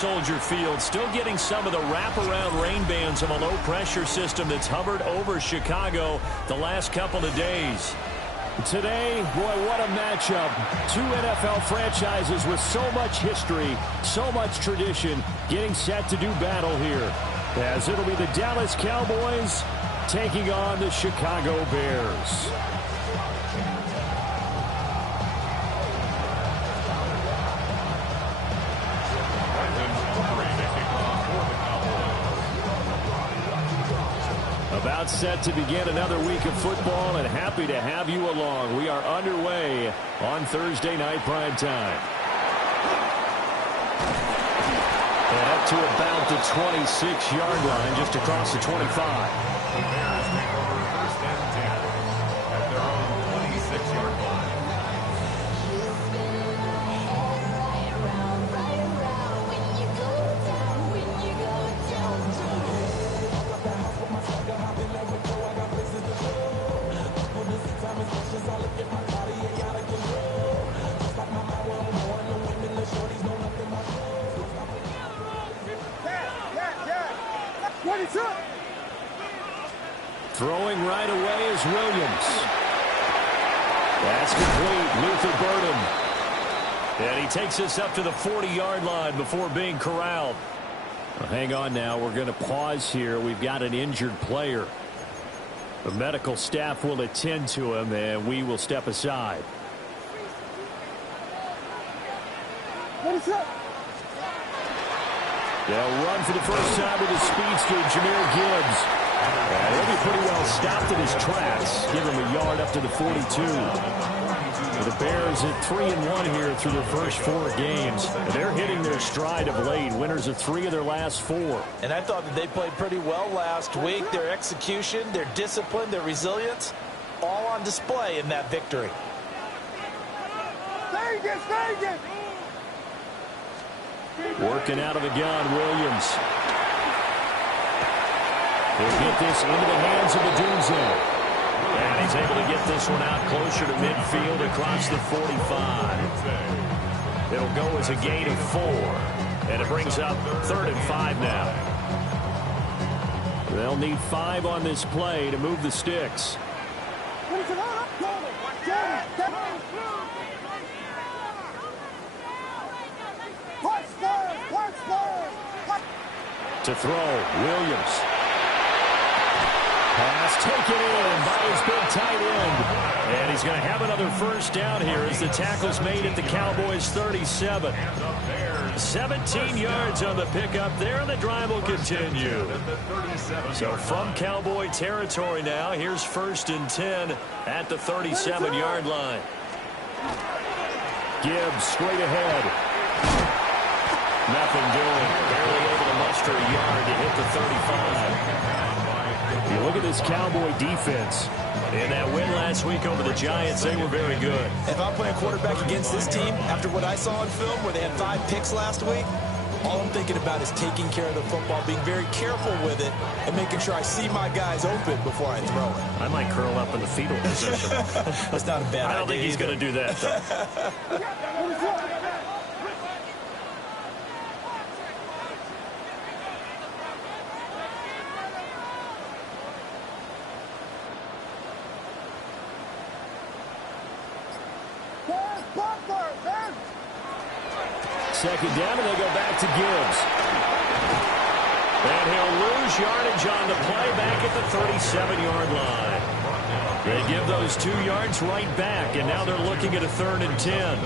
Soldier Field, still getting some of the wraparound rain bands of a low-pressure system that's hovered over Chicago the last couple of days. Today, boy, what a matchup. Two NFL franchises with so much history, so much tradition, getting set to do battle here. As it'll be the Dallas Cowboys taking on the Chicago Bears. About set to begin another week of football, and happy to have you along. We are underway on Thursday night prime time. And up to about the 26-yard line, just across the 25. The Bears take over first and 10 at their own 26-yard line. Throwing right away is Williams. That's complete. Luther Burden. And he takes us up to the 40-yard line before being corralled. Well, hang on now. We're going to pause here. We've got an injured player. The medical staff will attend to him, and we will step aside. What is up? They'll run for the first time with his speedster, Jahmyr Gibbs. He'll be pretty well stopped in his tracks. Give him a yard up to the 42. The Bears at 3-1 here through their first 4 games. And they're hitting their stride of late. Winners of 3 of their last 4. And I thought that they played pretty well last week. Their execution, their discipline, their resilience, all on display in that victory. Working out of the gun, Williams. He'll get this into the hands of the Dunze. And he's able to get this one out closer to midfield across the 45. It'll go as a gain of 4. And it brings up 3rd and 5 now. They'll need 5 on this play to move the sticks. To throw, Williams. Pass taken in by his big tight end. And he's going to have another first down here as the tackle's made at the Cowboys' 37. 17 yards on the pickup there, and the drive will continue. So from Cowboy territory now, here's 1st and 10 at the 37-yard line. Gibbs straight ahead. Nothing doing. Barely able to muster a yard to hit the 35. You look at this Cowboy defense. In that win last week over the Giants, they were very good. If I'm playing quarterback against this team, after what I saw in film where they had 5 picks last week, all I'm thinking about is taking care of the football, being very careful with it, and making sure I see my guys open before I throw it. I might curl up in the fetal position. That's not a bad idea. I don't think he's going to do that, though. Second down, and they go back to Gibbs. And he'll lose yardage on the play back at the 37-yard line. They give those 2 yards right back, and now they're looking at a 3rd and 10.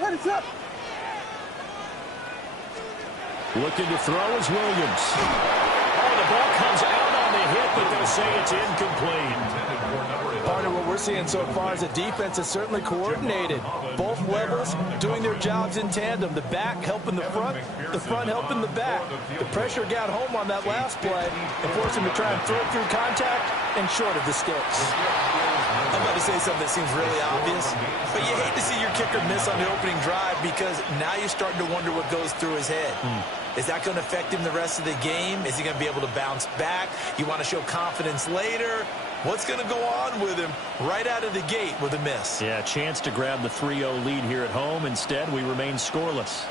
What is up? Looking to throw is Williams. Oh, the ball comes out on the hit, but they'll say it's incomplete. Part of what we're seeing so far is the defense is certainly coordinated. Both levels doing their jobs in tandem. The back helping the front helping the back. The pressure got home on that last play and forced him to try and throw it through contact and short of the sticks. I'm about to say something that seems really obvious, but you hate to see your kicker miss on the opening drive because now you're starting to wonder what goes through his head. Is that going to affect him the rest of the game? Is he going to be able to bounce back? You want to show confidence later? What's going to go on with him right out of the gate with a miss? Yeah, chance to grab the 3-0 lead here at home. Instead, we remain scoreless.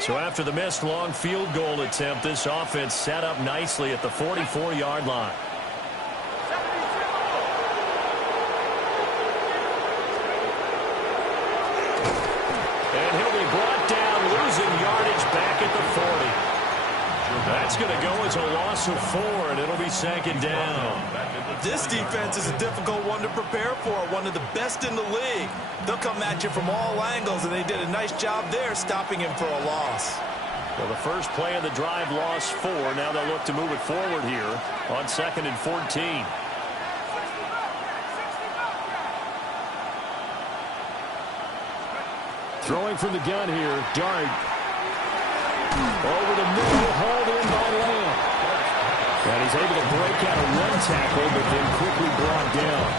So after the missed long field goal attempt, this offense set up nicely at the 44-yard line. And he'll be brought down, losing yardage back at the 40. That's going to go as a loss of 4, and it'll be second down. This defense is a difficult one to prepare for, one of the best in the league. They'll come at you from all angles, and they did a nice job there stopping him for a loss. Well, the first play of the drive lost 4. Now they'll look to move it forward here on 2nd and 14. Throwing from the gun here, Dart. Over the middle, hauled in by Lamb. And he's able to break out a run tackle, but then quickly brought down.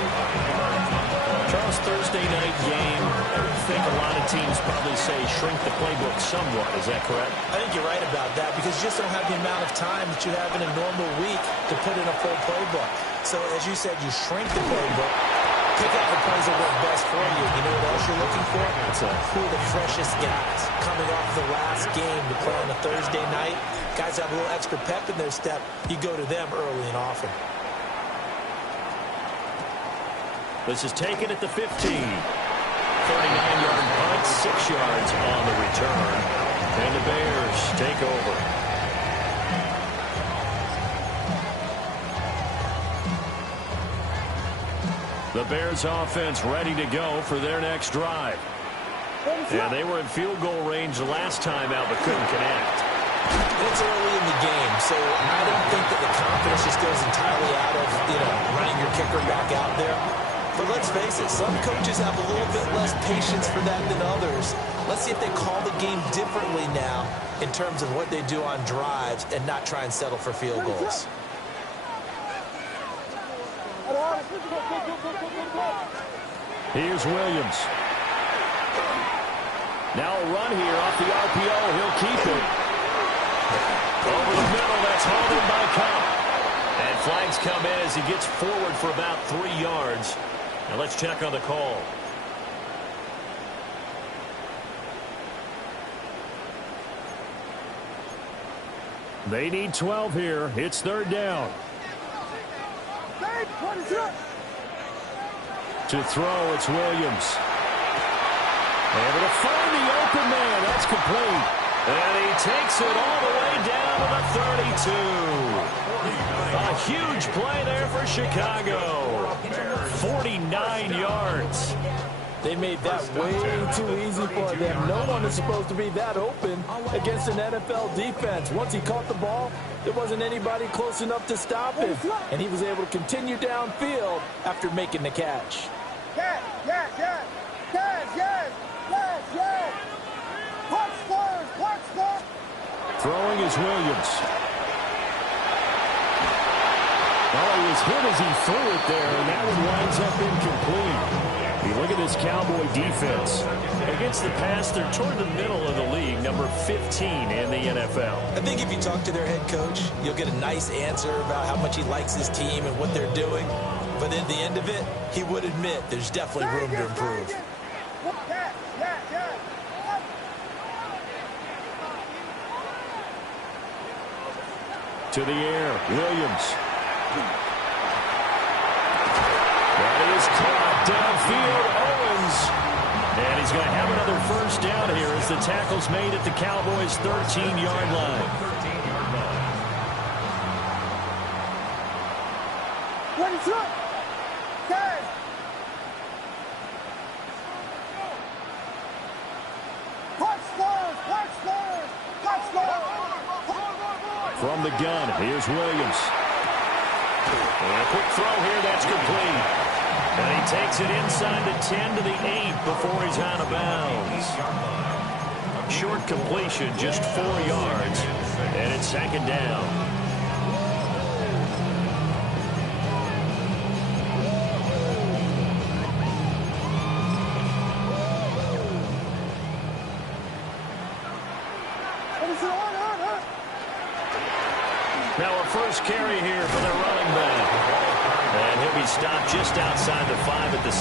Charles, Thursday night game, I think a lot of teams probably say shrink the playbook somewhat. Is that correct? I think you're right about that because you just don't have the amount of time that you have in a normal week to put in a full playbook. So, as you said, you shrink the playbook. Pick out the plays that work best for you. You know what else you're looking for? Who are the freshest guys coming off the last game to play on a Thursday night? Guys have a little extra pep in their step. You go to them early and often. This is taken at the 15. 39-yard punt, 6 yards on the return. And the Bears take over. The Bears offense ready to go for their next drive. And they were in field goal range the last time out but couldn't connect. It's early in the game, so I don't think that the confidence just goes entirely out of, running your kicker back out there. But let's face it, some coaches have a little bit less patience for that than others. Let's see if they call the game differently now in terms of what they do on drives and not try and settle for field goals. Here's Williams. Now a run here off the RPO. He'll keep it. Over the middle, that's hauled in by Cup. And flags come in as he gets forward for about 3 yards. Now let's check on the call. They need 12 here. It's 3rd down. To throw, it's Williams. Able to find the open man. That's complete. And he takes it all the way down to the 32. A huge play there for Chicago. 49 yards. They made that way too easy for them. No one is supposed to be that open against an NFL defense. Once he caught the ball, there wasn't anybody close enough to stop him. And he was able to continue downfield after making the catch. Yes. Throwing is Williams. Oh, he was hit as he threw it there, and that one winds up incomplete. You look at this Cowboy defense. Against the pass, they're toward the middle of the league, number 15 in the NFL. I think if you talk to their head coach, you'll get a nice answer about how much he likes his team and what they're doing. But at the end of it, he would admit there's definitely room to improve. To the air, Williams. That is caught downfield, Owens. And he's going to have another first down here as the tackle's made at the Cowboys' 13-yard line. From the gun, here's Williams. And a quick throw here, that's complete. And he takes it inside the 10 to the 8 before he's out of bounds. Short completion, just 4 yards. And it's 2nd down. Now a first carry here for their running back. And he'll be stopped just outside the 5 at the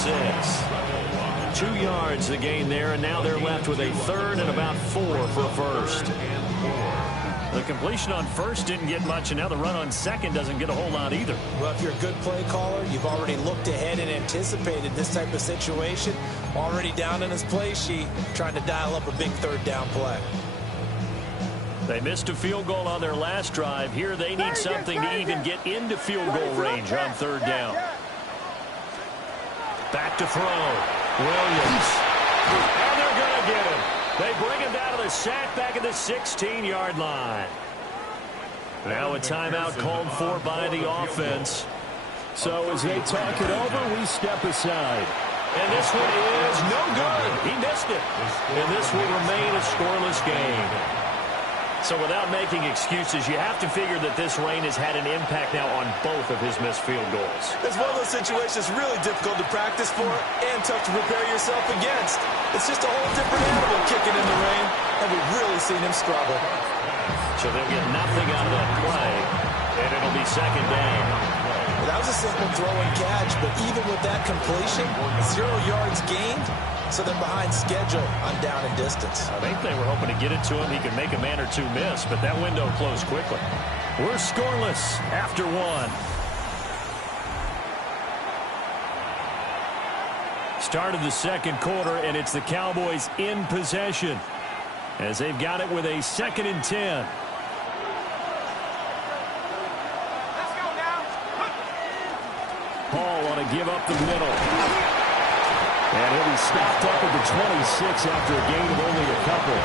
6. 2 yards the gain there, and now they're left with a 3rd and about 4 for first. The completion on first didn't get much, and now the run on second doesn't get a whole lot either. Well, if you're a good play caller, you've already looked ahead and anticipated this type of situation. Already down in his play sheet, trying to dial up a big 3rd down play. They missed a field goal on their last drive. Here they need something to even get into field goal range on 3rd down. Back to throw. Williams. And they're going to get him. They bring him down to the sack back at the 16-yard line. Now a timeout called for by the offense. So as they talk it over, we step aside. And this one is no good. He missed it. And this will remain a scoreless game. So without making excuses, you have to figure that this rain has had an impact now on both of his missed field goals. It's one of those situations really difficult to practice for and tough to prepare yourself against. It's just a whole different animal kicking in the rain, and we've really seen him struggle. So they'll get nothing out of that play, and it'll be 2nd down. Well, that was a simple throw and catch, but even with that completion, 0 yards gained, so they're behind schedule on down and distance. I think they were hoping to get it to him. He could make a man or two miss, but that window closed quickly. We're scoreless after 1. Start of the 2nd quarter, and it's the Cowboys in possession as they've got it with a 2nd and 10. Paul on a give up the middle. And he'll be stopped up at the 26 after a gain of only a couple.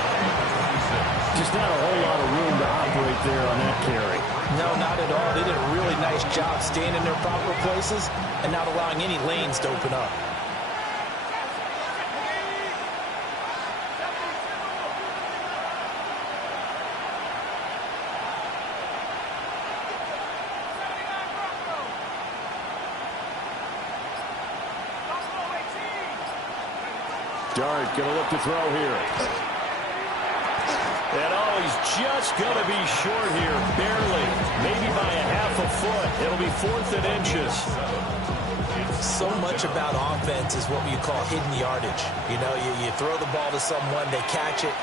Just not a whole lot of room to operate there on that carry. No, not at all. They did a really nice job staying in their proper places and not allowing any lanes to open up. Dart going to look to throw here. And oh, he's just going to be short here, barely. Maybe by a half a foot. It'll be 4th and inches. So much about offense is what you call hidden yardage. You know, you throw the ball to someone, they catch it,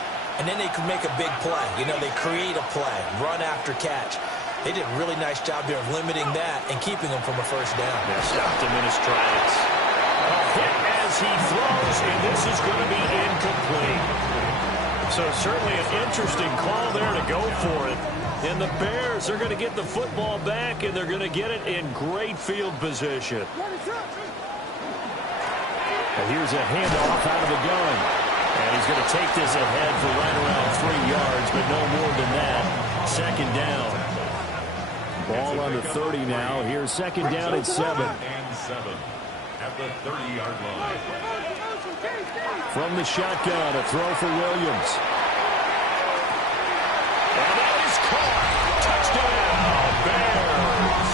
and then they can make a big play. You know, they create a play, run after catch. They did a really nice job here of limiting that and keeping them from a first down. Yeah, stopped him in his tracks. A hit as he throws, and this is going to be incomplete. So certainly an interesting call there to go for it. And the Bears are going to get the football back, and they're going to get it in great field position. And here's a handoff out of the gun. And he's going to take this ahead for right around 3 yards, but no more than that. 2nd down. Ball on the 30 now. Here's 2nd down at 7. And 7 at the 30-yard line. From the shotgun, a throw for Williams. And that is caught. Touchdown, Bears.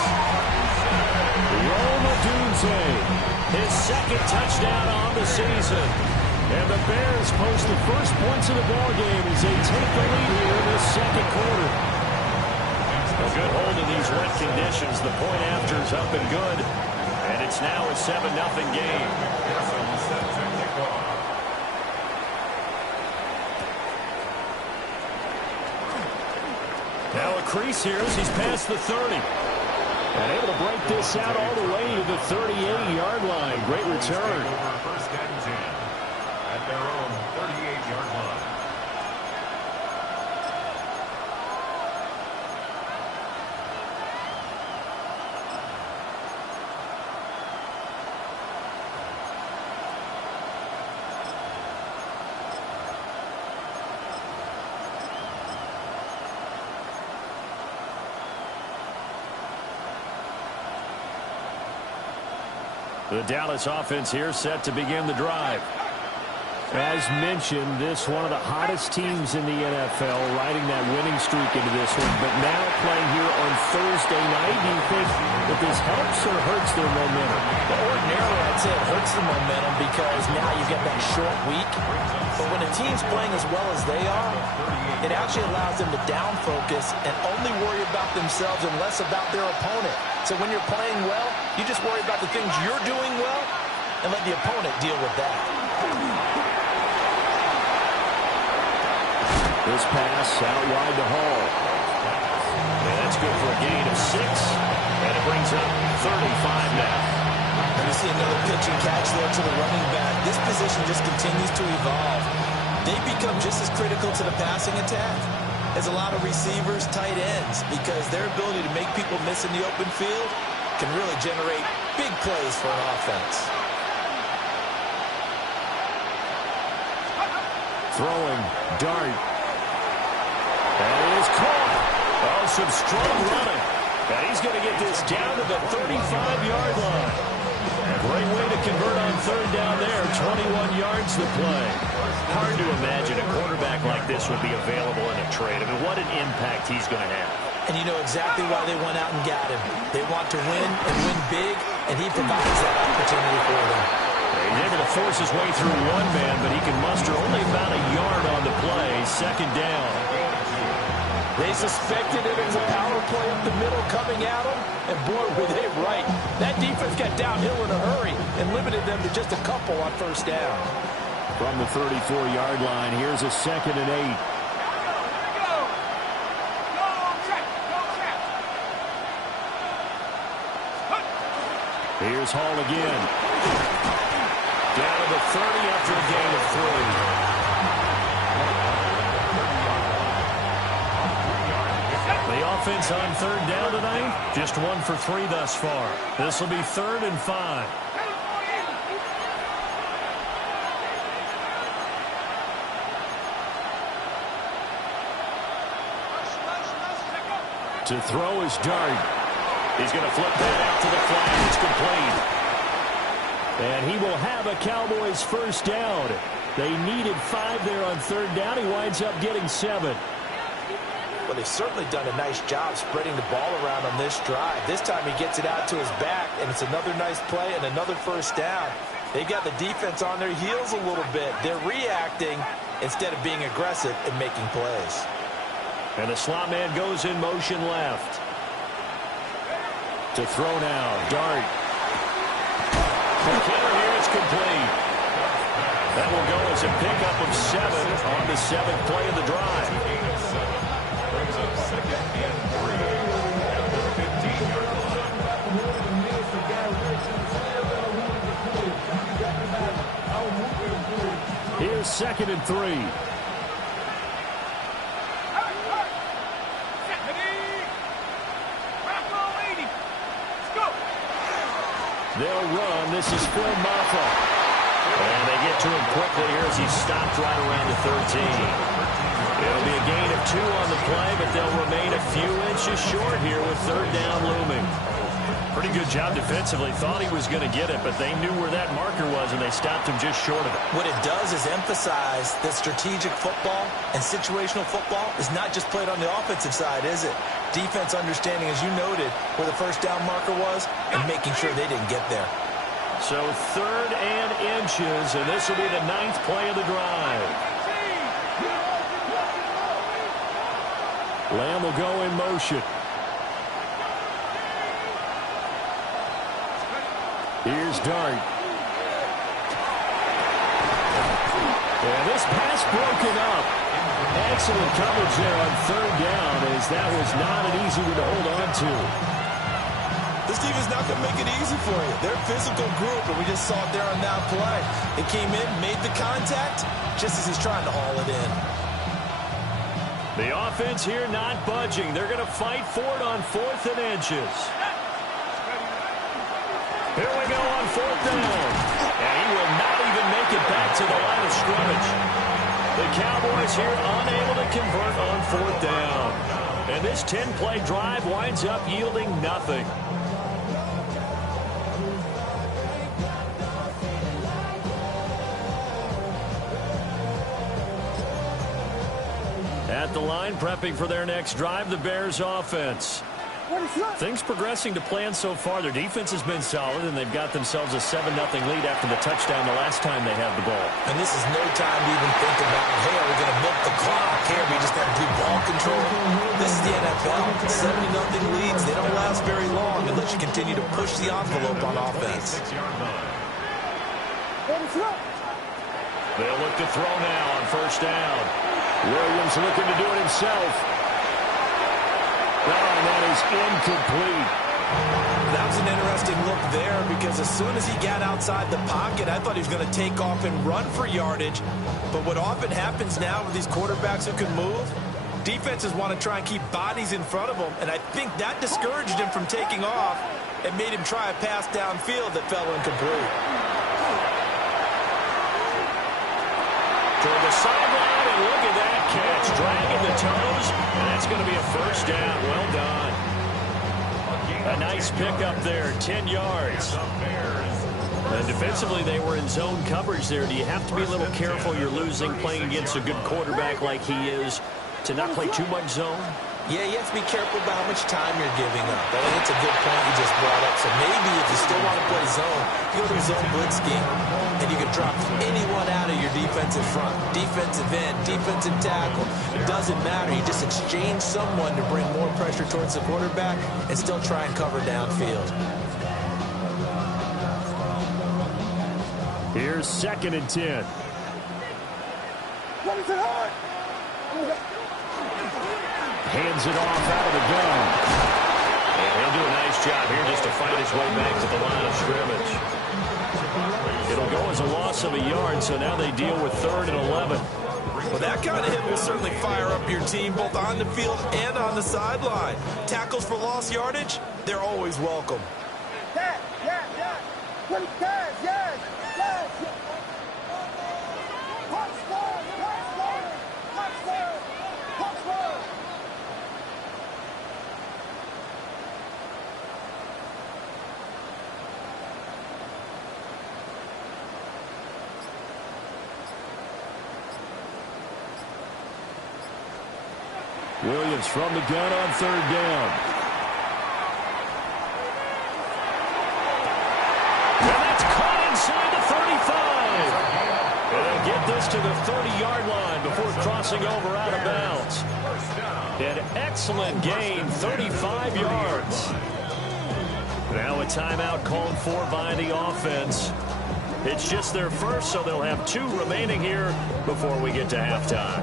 Rome Odunze, his 2nd touchdown on the season. And the Bears post the first points of the ballgame as they take the lead here in this 2nd quarter. A good hold in these wet conditions. The point after is up and good. And it's now a 7-0 game. Now a crease here as he's past the 30. And able to break this out all the way to the 38-yard line. Great return. First and 10 at their own 38-yard line. The Dallas offense here set to begin the drive. As mentioned, this one of the hottest teams in the NFL, riding that winning streak into this one, but now playing here on Thursday night. Do you think that this helps or hurts their momentum? Ordinarily, I'd say it hurts the momentum because now you get that short week. But when a team's playing as well as they are, it actually allows them to down focus and only worry about themselves and less about their opponent. So when you're playing well, you just worry about the things you're doing well and let the opponent deal with that. This pass out wide to Hall. And that's good for a gain of 6. And it brings up 35 now. You see another pitch and catch there to the running back. This position just continues to evolve. They become just as critical to the passing attack as a lot of receivers, tight ends, because their ability to make people miss in the open field can really generate big plays for an offense. Throwing, dart. That is caught. Oh, some strong running. And he's going to get this down to the 35-yard line. Great way to convert on third down there. 21 yards to play. Hard to imagine a quarterback like this would be available in a trade. I mean, what an impact he's going to have. And you know exactly why they went out and got him. They want to win and win big, and he provides that opportunity for them. He's able to force his way through one man, but he can muster only about a yard on the play. Second down. They suspected it was a power play up the middle coming at them, and boy, were they right. That defense got downhill in a hurry and limited them to just a couple on first down. From the 34-yard line, here's a 2nd and 8. Here's Hall again. Down to the 30 after a gain of 3. The offense on third down tonight, just 1 for 3 thus far. This will be 3rd and 5. To throw is Dart. He's going to flip that out to the flat. It's complete. And he will have a Cowboys first down. They needed 5 there on third down. He winds up getting 7. Well, they've certainly done a nice job spreading the ball around on this drive. This time he gets it out to his back, and it's another nice play and another first down. They've got the defense on their heels a little bit. They're reacting instead of being aggressive and making plays. And the slot man goes in motion left. To throw now, Dart. McKinnon here, it's complete. That will go as a pickup of 7 on the 7th play of the drive. Brings up 2nd and 3 at the 15-yard line. Here's 2nd and 3. They'll run. This is Phil Maffa. And they get to him quickly here as he's stopped right around the 13. It'll be a gain of 2 on the play, but they'll remain a few inches short here with third down looming. Pretty good job defensively. Thought he was going to get it, but they knew where that marker was, and they stopped him just short of it. What it does is emphasize that strategic football and situational football is not just played on the offensive side, is it? Defense understanding, as you noted, where the first down marker was and making sure they didn't get there. So 3rd and inches, and this will be the 9th play of the drive. Lamb will go in motion. Here's Dart. And this pass broken up. Excellent coverage there on third down, as that was not an easy one to hold on to. This defense not going to make it easy for you. They're a physical group, and we just saw it there on that play. It came in, made the contact, just as he's trying to haul it in. The offense here not budging. They're going to fight for it on 4th and inches. Here we go on 4th down. And he will not even make it back to the line of scrimmage. The Cowboys here unable to convert on 4th down. And this 10-play drive winds up yielding nothing. At the line, prepping for their next drive, the Bears offense. Things progressing to plan so far. Their defense has been solid, and they've got themselves a 7-0 lead after the touchdown the last time they had the ball. And this is no time to even think about, hey, are we going to milk the clock here? We just have to do ball control. This is the NFL. 70-0 leads. They don't last very long unless you continue to push the envelope on offense. They'll look to throw now on first down. Williams looking to do it himself. And that is incomplete. That was an interesting look there because as soon as he got outside the pocket, I thought he was going to take off and run for yardage. But what often happens now with these quarterbacks who can move, defenses want to try and keep bodies in front of them, and I think that discouraged him from taking off and made him try a pass downfield that fell incomplete. Toward the sideline, and look at that catch. Dragging the toes, and that's going to be a first down. Well done. A nice pickup there, 10 yards. And defensively, they were in zone coverage there. Do you have to be a little careful? You're losing playing against a good quarterback like he is to not play too much zone? Yeah, you have to be careful about how much time you're giving up. I think it's a good point you just brought up. So maybe if you still want to play zone, you go to a zone blitz scheme, and you can drop anyone out of your defensive front. Defensive end, defensive tackle. It doesn't matter. You just exchange someone to bring more pressure towards the quarterback and still try and cover downfield. Here's 2nd and 10. Hands it off out of the gun. And he'll do a nice job here just to fight his way back to the line of scrimmage. It'll go as a loss of a yard, so now they deal with 3rd and 11. Well, that kind of hit will certainly fire up your team both on the field and on the sideline. Tackles for lost yardage, they're always welcome. Yes. Yes. Yes. Williams from the gun on 3rd down. And that's caught inside the 35. And they'll get this to the 30-yard line before crossing over out of bounds. An excellent gain, 35 yards. Now a timeout called for by the offense. It's just their first, so they'll have 2 remaining here before we get to halftime.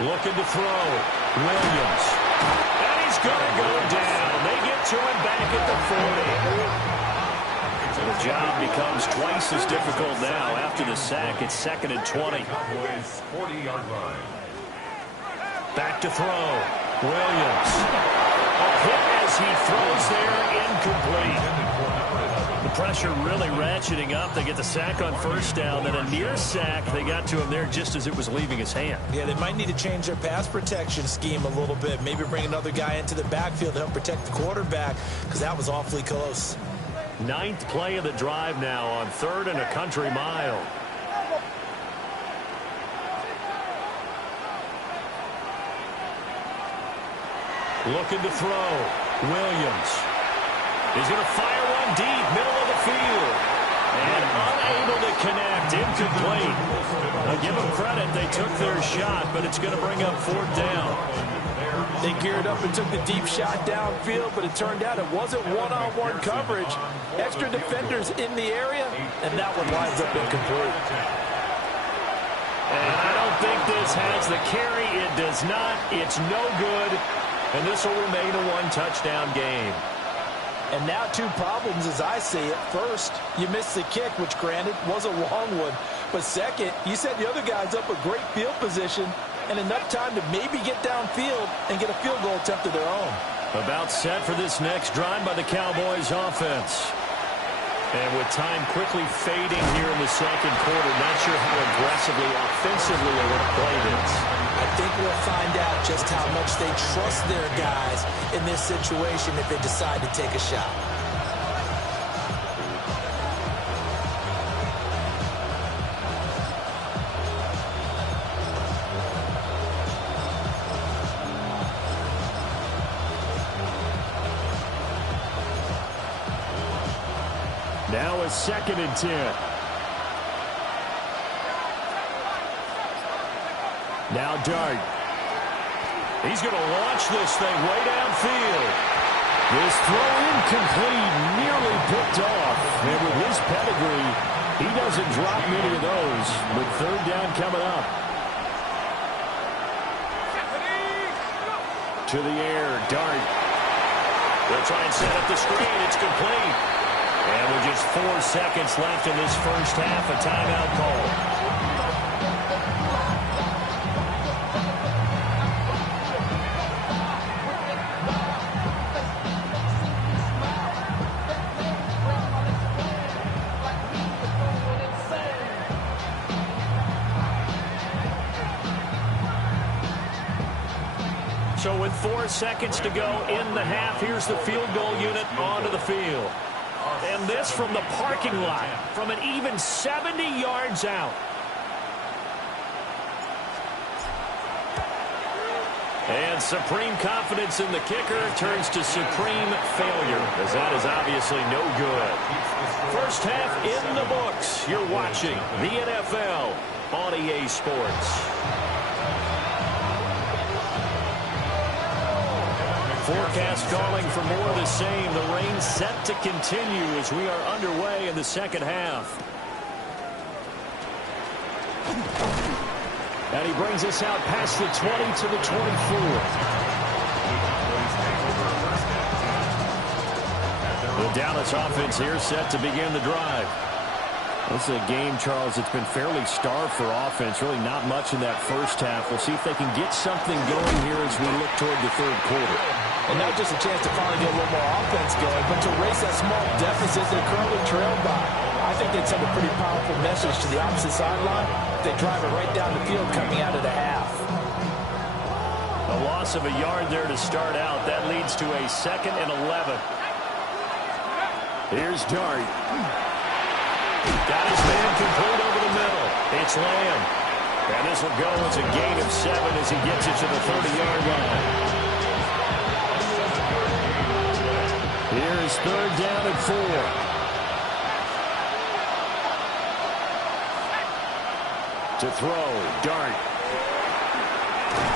Looking to throw. Williams. And he's going to go down. They get to him back at the 40. So the job becomes twice as difficult now. After the sack, it's 2nd and 20. 40-yard line. Back to throw. Williams. A hit as he throws there, incomplete. The pressure really ratcheting up. They get the sack on first down, then a near sack. They got to him there just as it was leaving his hand. Yeah, they might need to change their pass protection scheme a little bit. Maybe bring another guy into the backfield to help protect the quarterback because that was awfully close. 9th play of the drive now on 3rd and a country mile. Looking to throw. Williams. He's going to fire one deep, middle of the field. And unable to connect, incomplete. I'll give them credit, they took their shot, but it's going to bring up 4th down. They geared up and took the deep shot downfield, but it turned out it wasn't one-on-one coverage. Extra defenders in the area, and that one lines up incomplete. And I don't think this has the carry. It does not. It's no good. And this will remain a 1-touchdown game. And now 2 problems as I see it. First, you missed the kick, which granted was a long one. But second, you set the other guys up a great field position and enough time to maybe get downfield and get a field goal attempt of their own. About set for this next drive by the Cowboys offense. And with time quickly fading here in the 2nd quarter, not sure how aggressively, offensively they want to play this. I think we'll find out just how much they trust their guys in this situation if they decide to take a shot. a 2nd and 10. Now Dart. He's going to launch this thing way downfield. This throw incomplete, nearly picked off. And with his pedigree, he doesn't drop many of those. With 3rd down coming up. To the air, Dart. They'll try and set up the screen. It's complete. And with just 4 seconds left in this first half, a timeout call. So with 4 seconds to go in the half, here's the field goal unit onto the field. And this from the parking lot, from an even 70 yards out. And supreme confidence in the kicker turns to supreme failure, as that is obviously no good. First half in the books. You're watching the NFL on EA Sports. Forecast calling for more of the same. The rain set to continue as we are underway in the second half. And he brings us out past the 20 to the 24. The Dallas offense here set to begin the drive. This is a game, Charles, that's been fairly starved for offense. Really not much in that first half. We'll see if they can get something going here as we look toward the third quarter. And not just a chance to finally get a little more offense going, but to erase that small deficit they're currently trailed by. I think they'd send a pretty powerful message to the opposite sideline. They drive it right down the field coming out of the half. A loss of a yard there to start out. That leads to a 2nd and 11. Here's Dart. Got his man complete over the middle. It's Lamb. And this will go as a gain of 7 as he gets it to the 30-yard line. Here is 3rd down and 4. To throw, Dart.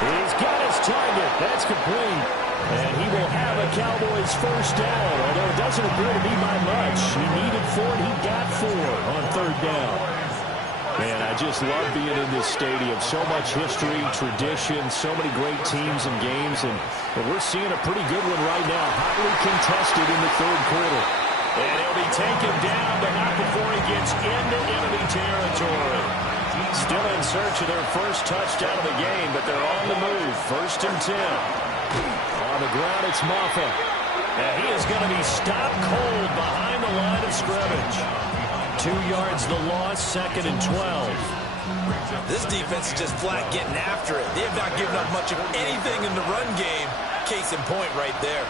He's got his target. That's complete. And he will have a Cowboys first down, although it doesn't appear to be by much. He needed 4, and he got 4 on 3rd down. Man, I just love being in this stadium. So much history, tradition, so many great teams and games, and we're seeing a pretty good one right now, hotly contested in the 3rd quarter. And he'll be taken down, but not before he gets into enemy territory. Still in search of their first touchdown of the game, but they're on the move. 1st and 10. On the ground, it's Maffa. And he is going to be stopped cold behind the line of scrimmage. 2 yards the loss, 2nd and 12. This defense is just flat getting after it. They have not given up much of anything in the run game. Case in point right there.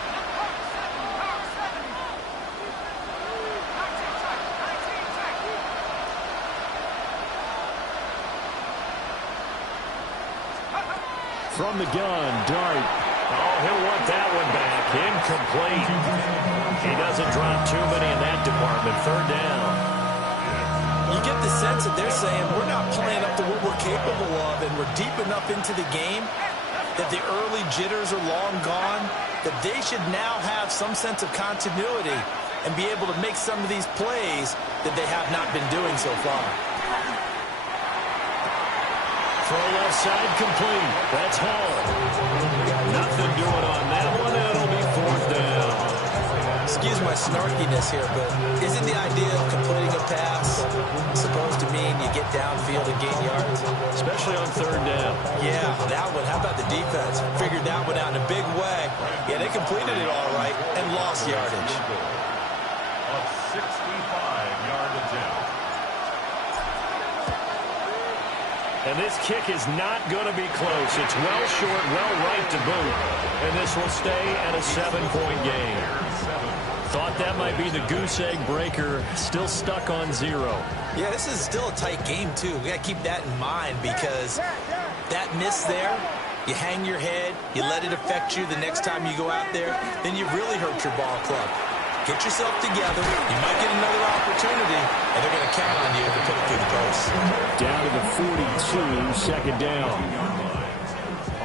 From the gun, Dart. Oh, he'll want that one back. Incomplete. He doesn't drop too many in that department. 3rd down. You get the sense that they're saying we're not playing up to what we're capable of, and we're deep enough into the game that the early jitters are long gone, that they should now have some sense of continuity and be able to make some of these plays that they have not been doing so far. Throw left side complete. That's Hall. Nothing doing on that one. It'll be 4th down. Excuse my snarkiness here, but isn't the idea of completing a pass supposed to mean you get downfield and gain yards? Especially on 3rd down. Yeah, that one. How about the defense? Figured that one out in a big way. Yeah, they completed it all right and lost yardage. A 65-yard attempt. And this kick is not going to be close. It's well short, well right to boot. And this will stay at a 7-point game. Thought that might be the goose egg breaker. Still stuck on 0. Yeah, this is still a tight game, too. We got to keep that in mind because that miss there, you hang your head, you let it affect you the next time you go out there, then you really hurt your ball club. Get yourself together. You might get another opportunity, and they're going to count on you to put it through the post. Down to the 42, second down.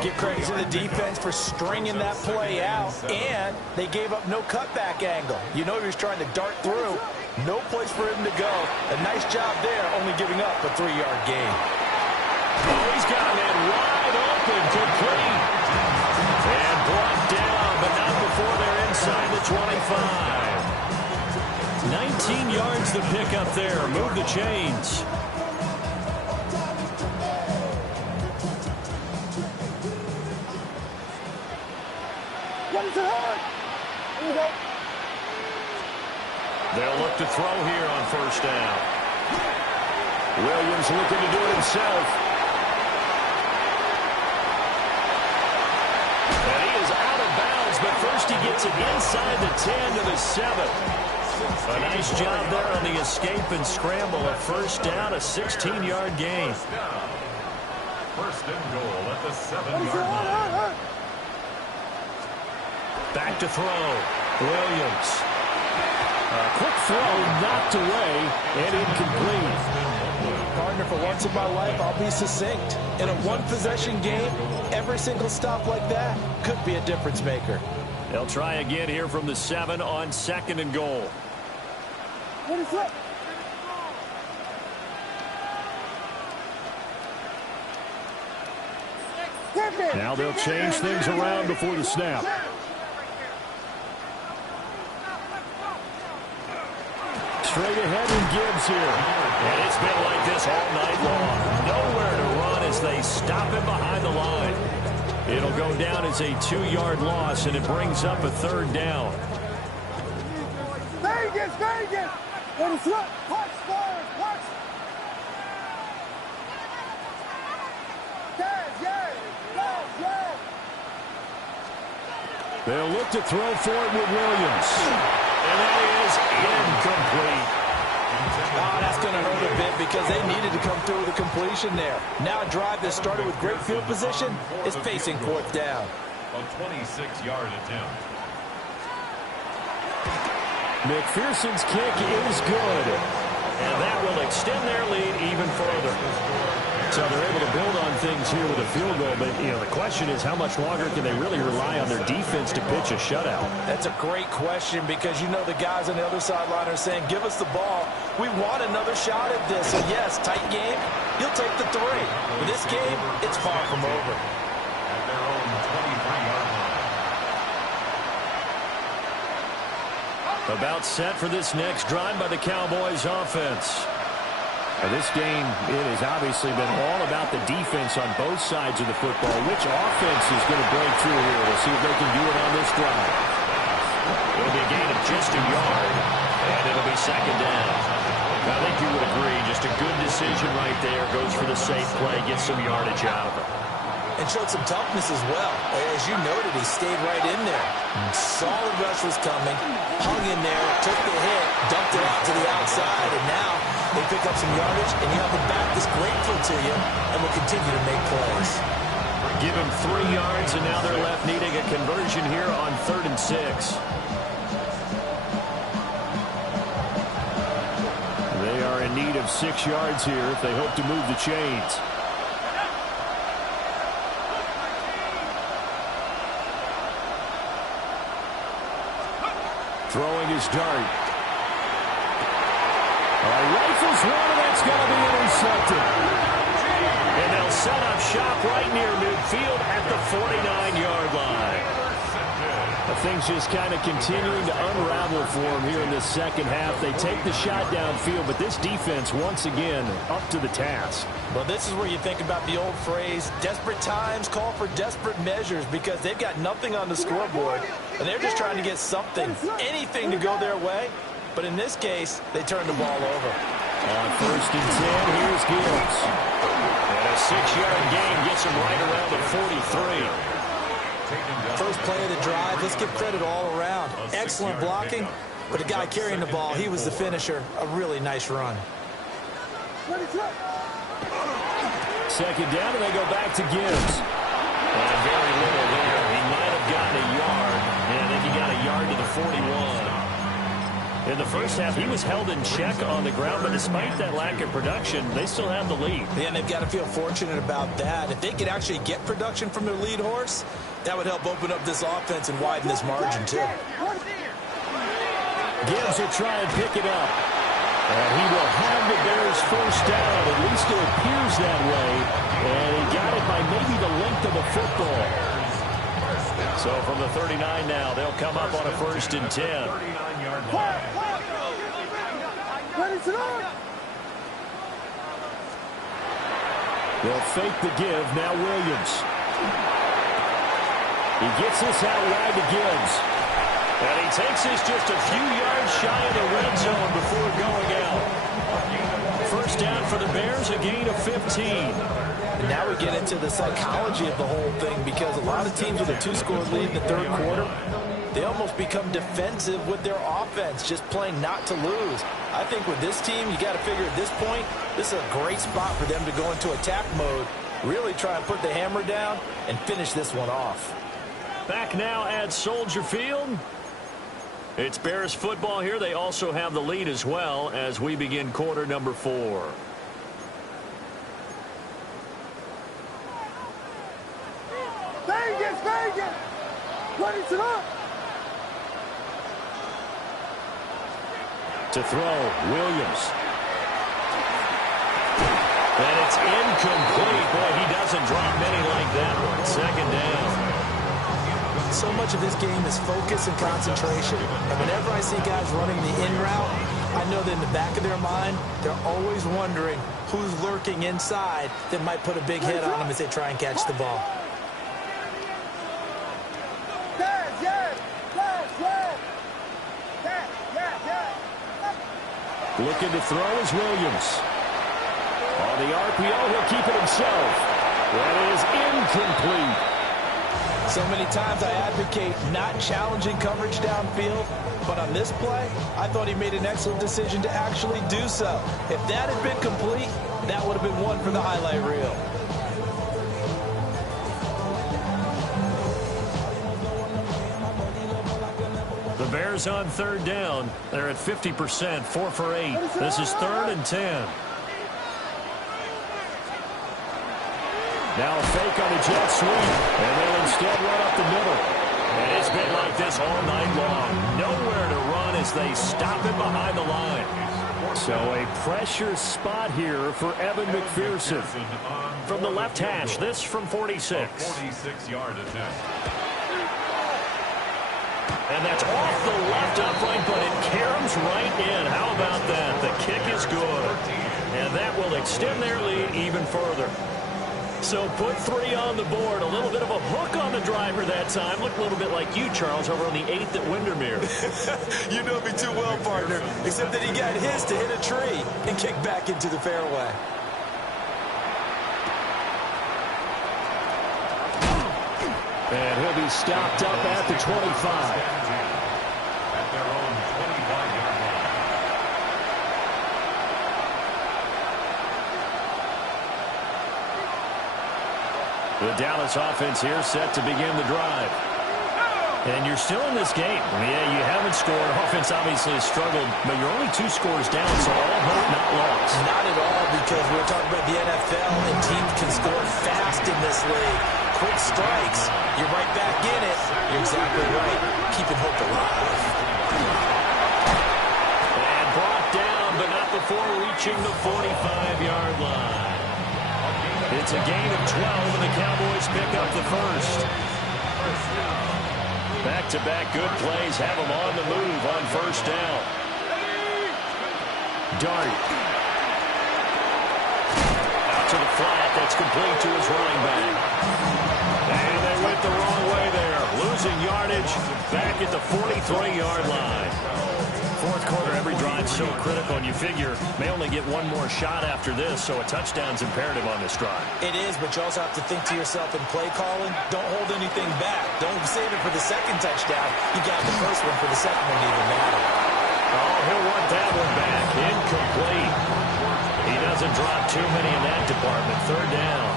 Give credit to the defense for stringing that play out, and they gave up no cutback angle. You know he was trying to dart through. No place for him to go. A nice job there, only giving up a 3-yard gain. Oh, he's got that wide open, complete. And brought down, but not before they're inside the 25. 19 yards to pick up there. Move the chains. What is it hard? Here we go. They'll look to throw here on first down. Williams looking to do it himself. And he is out of bounds, but first he gets it inside the 10 to the 7. A nice job there on the escape and scramble. A first down, a 16-yard gain. First and goal at the 7-yard line. Back to throw. Williams. A quick throw knocked away and incomplete. Partner, for once in my life, I'll be succinct. In a one-possession game, every single stop like that could be a difference maker. They'll try again here from the 7 on second and goal. What is it? Now they'll change things around before the snap. Straight ahead and Gibbs here. And it's been like this all night long. Nowhere to run as they stop him behind the line. It'll go down as a 2-yard loss, and it brings up a third down. Vegas, Vegas! What is it? Watch, forward, watch! Yes! They'll look to throw for it with Williams. And that is incomplete. Oh, that's going to hurt a bit because they needed to come through with a completion there. Now a drive that started with great field position is facing fourth down. A 26-yard attempt. McPherson's kick is good. And that will extend their lead even further. So they're able to build on things here with a field goal. But, you know, the question is how much longer can they really rely on their defense to pitch a shutout? That's a great question because you know the guys on the other sideline are saying, give us the ball. We want another shot at this. So, yes, tight game, you'll take the 3. In this game, it's far from over. At their own 23-yard line. About set for this next drive by the Cowboys offense. Now this game, it has obviously been all about the defense on both sides of the football. Which offense is going to break through here? We'll see if they can do it on this drive. It'll be a gain of just a yard, and it'll be second down. I think you would agree, just a good decision right there. Goes for the safe play, gets some yardage out of it. And showed some toughness as well. As you noted, he stayed right in there. Solid rush was coming, hung in there, took the hit, dumped it out to the outside, and now they pick up some yardage, and you have the back that's grateful to you and will continue to make plays. Give him 3 yards, and now they're left needing a conversion here on 3rd and 6. They are in need of 6 yards here if they hope to move the chains. Throwing his dart. Rifles one, and that's going to be intercepted. And they'll set up shop right near midfield at the 49-yard line. Things just kind of continuing to unravel for them here in the second half. They take the shot downfield, but this defense, once again, up to the task. Well, this is where you think about the old phrase, desperate times call for desperate measures, because they've got nothing on the scoreboard, and they're just trying to get something, anything to go their way. But in this case, they turn the ball over. On 1st and 10, here's Gibbs. And a 6-yard gain gets him right around the 43. First play of the drive, let's give credit all around. Excellent blocking, but the guy carrying the ball, he was the finisher. A really nice run. Second down, and they go back to Gibbs. And very little there. He might have gotten a yard, and I think he got a yard to the 41. In the first half, he was held in check on the ground, but despite that lack of production, they still have the lead. Yeah, and they've got to feel fortunate about that. If they could actually get production from their lead horse, that would help open up this offense and widen this margin, too. Gibbs will try and pick it up. And he will have the Bears first down. At least it appears that way. And he got it by maybe the length of a football. So from the 39 now, they'll come up on a 1st and 10. They'll fake the give. Now Williams. He gets this out wide to Gibbs. And he takes this just a few yards shy of the red zone before going out. First down for the Bears, a gain of 15. And now we get into the psychology of the whole thing, because a lot of teams with a 2-score lead in the third quarter, they almost become defensive with their offense, just playing not to lose. I think with this team, you got to figure at this point, this is a great spot for them to go into attack mode, really try and put the hammer down and finish this one off. Back now at Soldier Field. It's Bears football here. They also have the lead as well as we begin quarter number 4. Vegas! What is it up? To throw, Williams. And it's incomplete. Boy, he doesn't drop many like that one. Second down. So much of this game is focus and concentration. And whenever I see guys running the in route, I know that in the back of their mind, they're always wondering who's lurking inside that might put a big hit on them as they try and catch the ball. Looking to throw is Williams. On the RPO, he'll keep it himself. That is incomplete. So many times I advocate not challenging coverage downfield, but on this play, I thought he made an excellent decision to actually do so. If that had been complete, that would have been one for the highlight reel. The Bears on third down. They're at 50%, 4 for 8. This is 3rd and 10. Now a fake on a jet sweep, and they'll instead run up the middle. And it's been like this all night long. Nowhere to run as they stop it behind the line. So a pressure spot here for Evan McPherson. From the left hash, this from 46. 46-yard attempt. And that's off the left upright, but it caroms right in. How about that? The kick is good. And that will extend their lead even further. So put 3 on the board. A little bit of a hook on the driver that time. Looked a little bit like you, Charles, over on the 8th at Windermere. You know me too well, partner. Except that he got his to hit a tree and kick back into the fairway. And he'll be stopped up at the 25. At their own 25-yard line. The Dallas offense here set to begin the drive. And you're still in this game. Yeah, you haven't scored. Offense obviously has struggled, but you're only 2 scores down, so all hope not lost. Not at all, because we're talking about the NFL, and teams can score fast in this league. Quick strikes. You're right back in it. You're exactly right. Keeping hope alive. And brought down, but not before reaching the 45-yard line. It's a gain of 12, and the Cowboys pick up the first. Back-to-back good plays have them on the move on first down. Dart. Out to the flat. That's complete to his running back. And they went the wrong way there. Losing yardage back at the 43-yard line. Fourth quarter, every drive so critical, and you figure may only get one more shot after this, so a touchdown's imperative on this drive. It is, but you also have to think to yourself in play calling, don't hold anything back. Don't save it for the second touchdown. You got the first one for the second one to even matter. Oh, he'll want that one back. Incomplete. He doesn't drop too many in that department. Third down.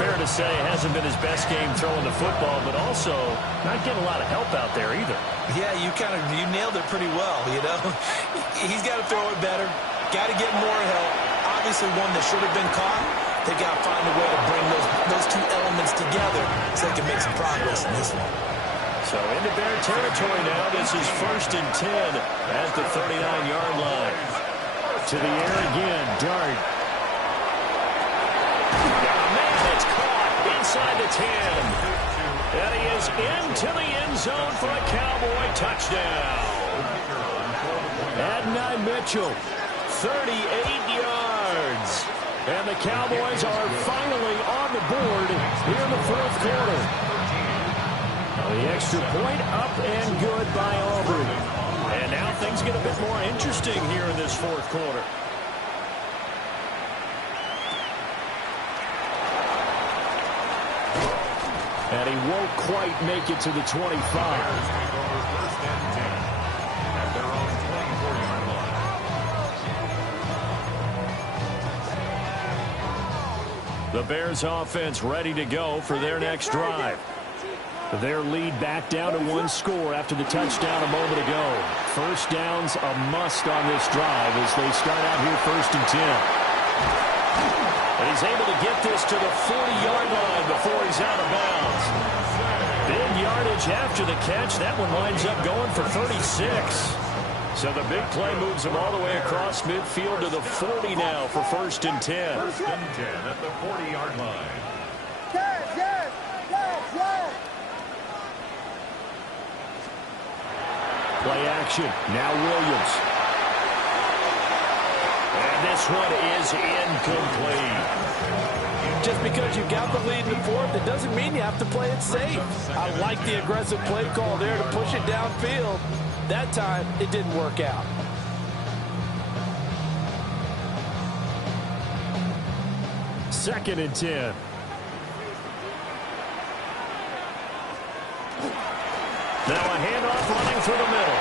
fair to say it hasn't been his best game throwing the football, but also not getting a lot of help out there either. Yeah, you nailed it pretty well, you know. He's got to throw it better. Got to get more help. Obviously one that should have been caught. They got to find a way to bring those two elements together so they can make some progress in this one. So into Bear territory now. This is 1st and 10 at the 39-yard line. To the air again, Dart. It's caught inside the 10. And he is into the end zone for a Cowboy touchdown. Adonai Mitchell, 38 yards. And the Cowboys are finally on the board here in the 4th quarter. The extra point up and good by Auburn. And now things get a bit more interesting here in this 4th quarter. And he won't quite make it to the 25. The Bears offense ready to go for their next drive. Their lead back down to 1 score after the touchdown a moment ago. First down's a must on this drive as they start out here 1st and 10. And he's able to get this to the 40-yard line before he's out of bounds. Big yardage after the catch. That one winds up going for 36. So the big play moves him all the way across midfield to the 40 now for 1st and 10. 1st and 10 at the 40-yard line. Play action. Now Williams. And this one is incomplete. Just because you got the lead in the 4th, it doesn't mean you have to play it safe. I like the aggressive play call there to push it downfield. That time, it didn't work out. Second and 10. Now a handoff running through the middle.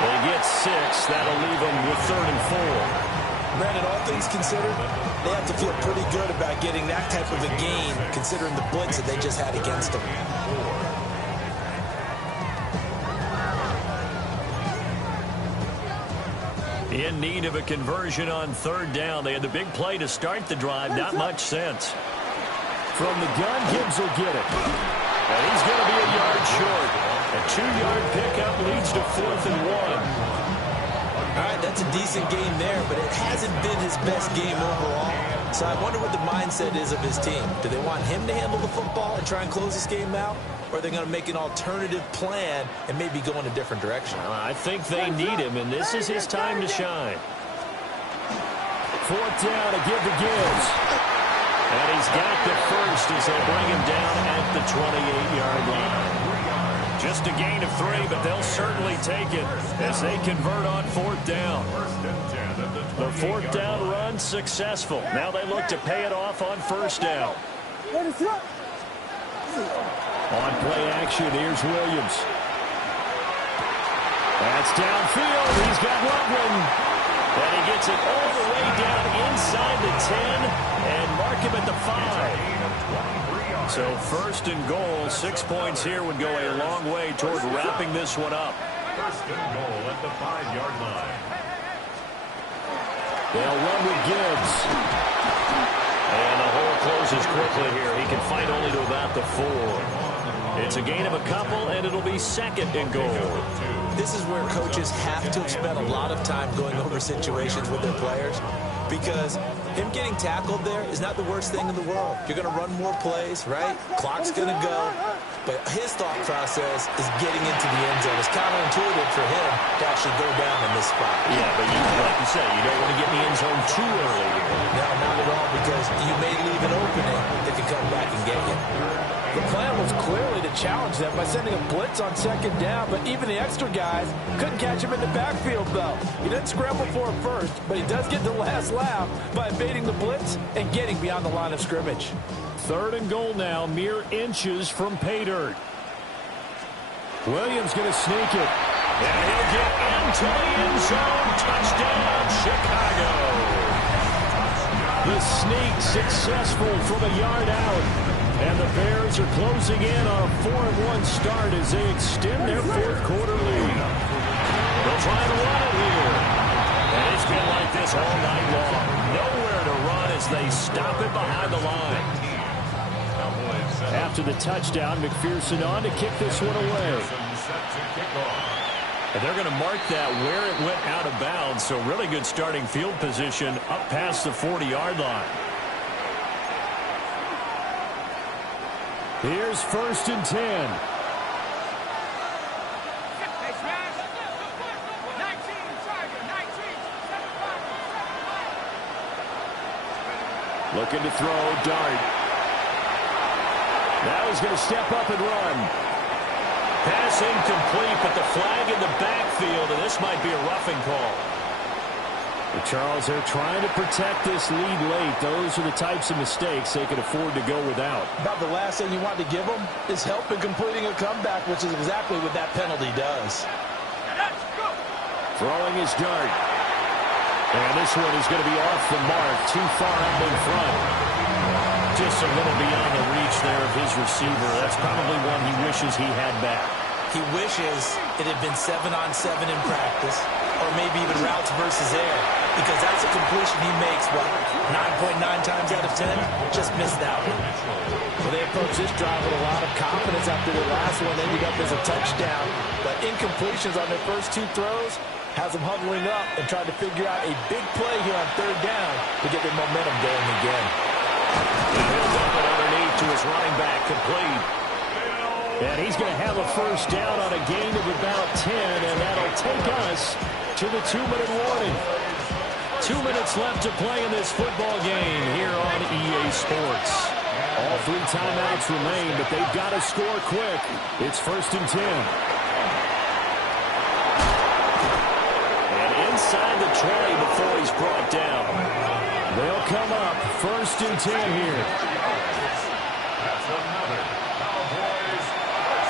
They get 6. That'll leave them with 3rd and 4. Brandon, all things considered, they have to feel pretty good about getting that type of a gain, considering the blitz that they just had against them. In need of a conversion on 3rd down. They had the big play to start the drive. Not much sense. From the gun, Gibbs will get it. And he's going to be a yard short. A 2-yard pickup leads to 4th and 1. All right, that's a decent game there, but it hasn't been his best game overall. So I wonder what the mindset is of his team. Do they want him to handle the football and try and close this game out? Or are they going to make an alternative plan and maybe go in a different direction? I think they need him, and this is his time to shine. 4th down to give to Gibbs. And he's got the first as they bring him down at the 28-yard line. Just a gain of 3, but they'll certainly take it as they convert on 4th down. The 4th down run successful. Now they look to pay it off on 1st down. On play action, here's Williams. That's downfield. He's got Loveland. And he gets it all the way down inside the 10 and mark him at the 5. So 1st and goal, 6 points here would go a long way toward wrapping this one up. 1st and goal at the 5-yard line. They'll run with Gibbs. And the hole closes quickly here. He can fight only to about the 4. It's a gain of a couple, and it'll be 2nd and goal. This is where coaches have to spend a lot of time going over situations with their players, because him getting tackled there is not the worst thing in the world. You're going to run more plays, right? Clock's going to go. But his thought process is getting into the end zone. It's counterintuitive for him to actually go down in this spot. Yeah, but like you say, you don't want to get in the end zone too early here. No, not at all, because you may leave an opening that can come back and get you. The plan was clearly to challenge them by sending a blitz on 2nd down, but even the extra guys couldn't catch him in the backfield, though. He didn't scramble for it first, but he does get the last laugh by evading the blitz and getting beyond the line of scrimmage. 3rd and goal now, mere inches from pay dirt. Williams going to sneak it. And he'll get into the end zone. Touchdown, Chicago. The sneak successful from a yard out. And the Bears are closing in on a 4-1 start as they extend their fourth quarter lead. They'll try and run it here. And it's been like this all night long. Nowhere to run as they stop it behind the line. After the touchdown, McPherson on to kick this one away. And they're going to mark that where it went out of bounds. So really good starting field position up past the 40-yard line. Here's 1st and 10. Looking to throw, Dart. Now he's going to step up and run. Pass incomplete, but the flag in the backfield, and this might be a roughing call. Well, Charles, they're trying to protect this lead late. Those are the types of mistakes they can afford to go without. About the last thing you want to give them is help in completing a comeback, which is exactly what that penalty does. Throwing his Dart. And this one is going to be off the mark, too far up in front. Just a little beyond the reach there of his receiver. That's probably one he wishes he had back. He wishes it had been 7-on-7 in practice, or maybe even routes versus air, because that's a completion he makes, what, 9.9 times out of 10? Just missed that one. Well, they approached this drive with a lot of confidence after their last one. Ended up as a touchdown, but incompletions on their first two throws has them huddling up and trying to figure out a big play here on 3rd down to get their momentum going again. And he'll dump it underneath to his running back, complete. And he's going to have a 1st down on a gain of about 10, and that'll take us to the 2-minute warning. 2 minutes left to play in this football game here on EA Sports. All 3 timeouts remain, but they've got to score quick. It's 1st and 10. And inside the 20 before he's brought down. They'll come up 1st and 10 here.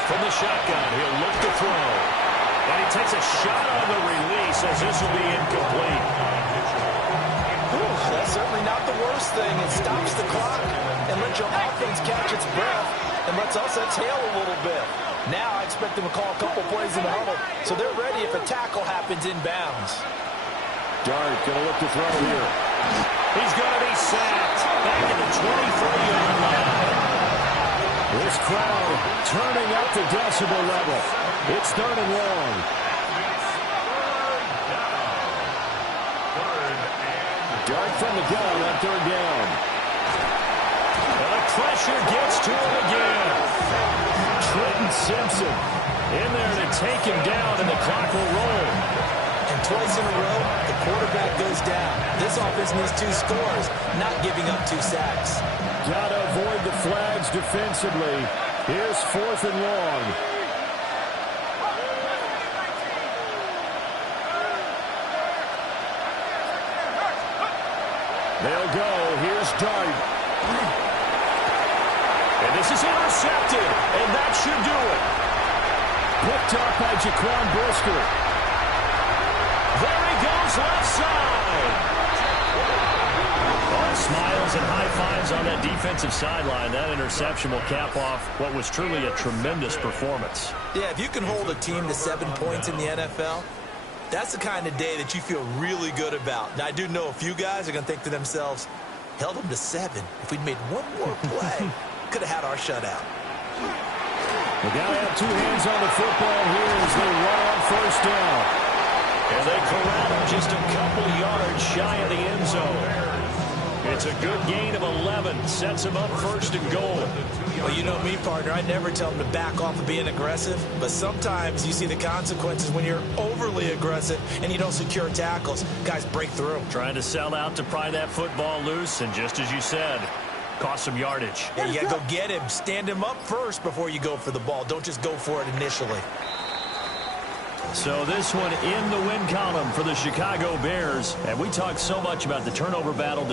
From the shotgun, he'll look to throw. And he takes a shot on the release as this will be incomplete. That's certainly not the worst thing. It stops the clock and lets your offense catch its breath and lets us exhale a little bit. Now I expect them to call a couple plays in the huddle, so they're ready if a tackle happens inbounds. Dart going to look to throw here. He's going to be sacked back at the 23-yard line. This crowd turning up the decibel level. It's 3rd and long. Dart from the gun on 3rd down. And the pressure gets to him again. Trenton Simpson in there to take him down, and the clock will roll. And twice in a row, the quarterback goes down. This offense needs 2 scores, not giving up 2 sacks. Got to avoid the flags defensively. Here's 4th and long. They'll go. Here's Dart. And this is intercepted, and that should do it. Picked up by Jaquan Brisker. There he goes, left side. All smiles and high fives on that defensive sideline. That interception will cap off what was truly a tremendous performance. Yeah, if you can hold a team to 7 points in the NFL, that's the kind of day that you feel really good about. Now, I do know a few guys are going to think to themselves, held them to 7. If we'd made one more play, could have had our shutout. They got to have 2 hands on the football here as they run on 1st down. And they corral him just a couple yards shy of the end zone. It's a good gain of 11. Sets him up 1st and goal. Well, you know me, partner. I never tell them to back off of being aggressive. But sometimes you see the consequences when you're overly aggressive and you don't secure tackles. Guys break through. Trying to sell out to pry that football loose. And just as you said, cost some yardage. Yeah, you got to go get him. Stand him up first before you go for the ball. Don't just go for it initially. So this one in the win column for the Chicago Bears. And we talk so much about the turnover battle